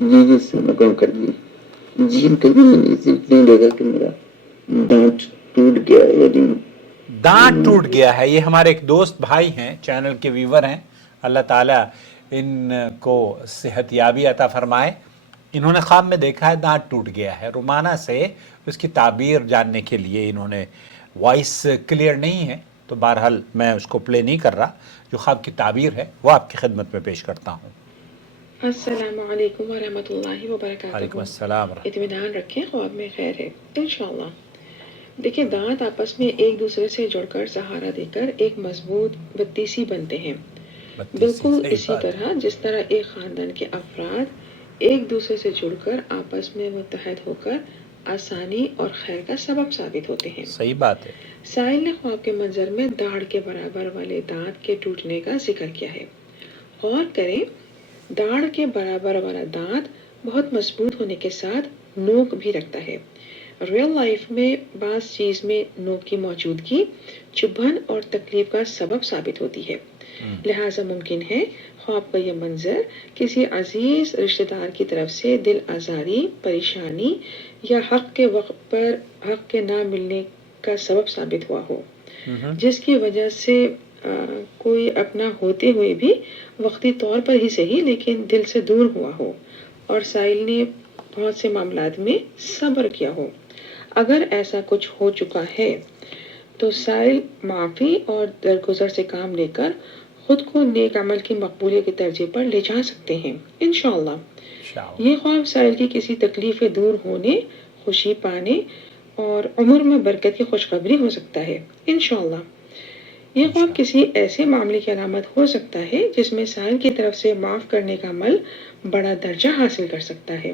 جی سر کام کر دیے جی نہیں لے گا کہ میرا دانت ٹوٹ گیا ہے دانت ٹوٹ گیا ہے. یہ ہمارے ایک دوست بھائی ہیں، چینل کے ویور ہیں، اللہ تعالیٰ ان کو صحت یابی عطا فرمائے. انہوں نے خواب میں دیکھا ہے دانت ٹوٹ گیا ہے. رومانہ سے اس کی تعبیر جاننے کے لیے انہوں نے، وائس کلیئر نہیں ہے تو بہرحال میں اس کو پلے نہیں کر رہا، جو خواب کی تعبیر ہے وہ آپ کی خدمت میں پیش کرتا ہوں. السلام علیکم ورحمۃ اللہ وبرکاتہ. وعلیکم السلام ورحمۃ اطمینان رکھیں، خواب میں خیر ہے انشاءاللہ. دیکھیں، دانت آپس میں ایک دوسرے سے جڑ کر سہارا دے کر ایک مضبوط بتیسی بنتے ہیں. بالکل صحیح اسی بات ہے. طرح جس طرح ایک خاندان کے افراد ایک دوسرے سے جڑ کر آپس میں متحد ہو کر آسانی اور خیر کا سبب ثابت ہوتے ہیں. صحیح بات ہے. سائل نے خواب کے منظر میں داڑھ کے برابر والے دانت کے ٹوٹنے کا ذکر کیا ہے. غور کریں، داڑھ کے برابر والا دانت بہت مضبوط ہونے کے ساتھ نوک بھی رکھتا ہے. ریئل لائف میں بعض چیز میں نوک کی موجودگی چبھن اور تکلیف کا سبب ثابت ہوتی ہے. لہٰذا ممکن ہے خواب کا یہ منظر کسی عزیز رشتہ دار کی طرف سے دل آزاری، پریشانی یا حق کے وقت پر حق کے نہ ملنے کا سبب ثابت ہوا ہو، جس کی وجہ سے کوئی اپنا ہوتے ہوئے بھی وقتی طور پر ہی صحیح لیکن دل سے دور ہوا ہو اور سائل نے بہت سے معاملات میں صبر کیا ہو. اگر ایسا کچھ ہو چکا ہے تو سائل معافی اور درگزر سے کام لے کر خود کو نیک عمل کی مقبولیت کے درجے پر لے جا سکتے ہیں انشاءاللہ. یہ خواب سائل کی کسی تکلیف دور ہونے، خوشی پانے اور عمر میں برکت کی خوشخبری ہو سکتا ہے انشاءاللہ. یہ خواب کسی ایسے معاملے کی علامت ہو سکتا ہے جس میں سائل کی طرف سے معاف کرنے کا عمل بڑا درجہ حاصل کر سکتا ہے.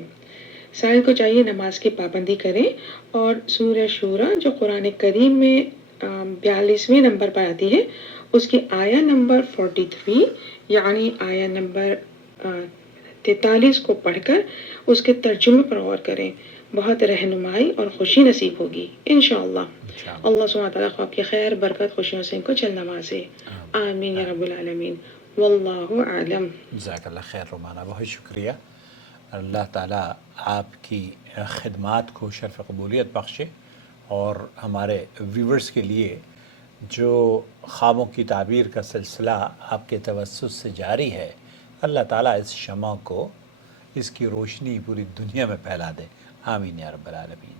سائل کو چاہیے نماز کی پابندی کریں اور سورہ شورا جو قرآن کریم میں 42ویں نمبر پر آتی ہے، اس کی آیا نمبر 43 یعنی آیا نمبر 43 کو پڑھ کر اس کے ترجمے پر غور کریں. بہت رہنمائی اور خوشی نصیب ہوگی انشاءاللہ. اللہ سبحانہ تعالیٰ خواب کی خیر برکت خوشیوں سے ان کو چل نوازے. آمین یا رب العالمین. واللہ اعلم. جزاک اللہ خیر رومانہ، بہت شکریہ. اللہ تعالیٰ آپ کی خدمات کو شرف قبولیت بخشے، اور ہمارے ویورز کے لیے جو خوابوں کی تعبیر کا سلسلہ آپ کے توسط سے جاری ہے، اللہ تعالیٰ اس شمع کو، اس کی روشنی پوری دنیا میں پھیلا دے. آمین یا رب العالمین.